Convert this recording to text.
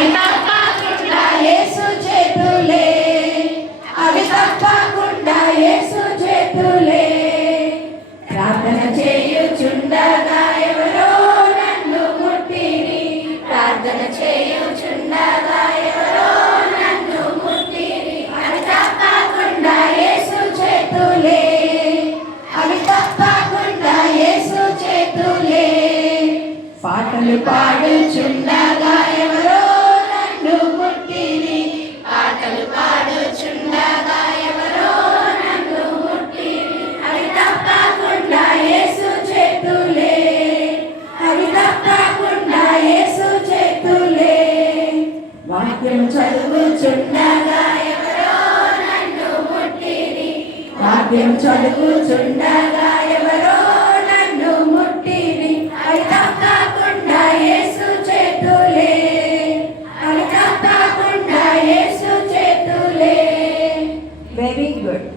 అవి తప్పకుండా యేసు చేతులే, అవి తప్పకుండా యేసు చేతులే. ప్రార్థన చేయుచుండగా ఎవరో నన్ను ముట్టిరి, ప్రార్థన చేయుచుండగా ఎవరో నన్ను ముట్టిరి. అవి తప్పకుండా యేసు చేతులే, అవి తప్పకుండా యేసు చేతులే. పాటలు పాడుచుండగా ఎవరో నన్ను ముట్టిరి, పాటలు పాడుచుండగా ఎవరో నన్ను ముట్టిరి. అవి తప్పకుండా యేసు చేతులే, అవి తప్పకుండా యేసు చేతులే. వాక్యం చదువుచుండగా ఎవరో నన్ను ముట్టిరి, వాక్యం చదువుచుండగా ఎవరో నన్ను ముట్టిరి. అవి తప్పకుండా యేసు చేతులే, అవి తప్పకుండా యేసు చేతులే. Very good.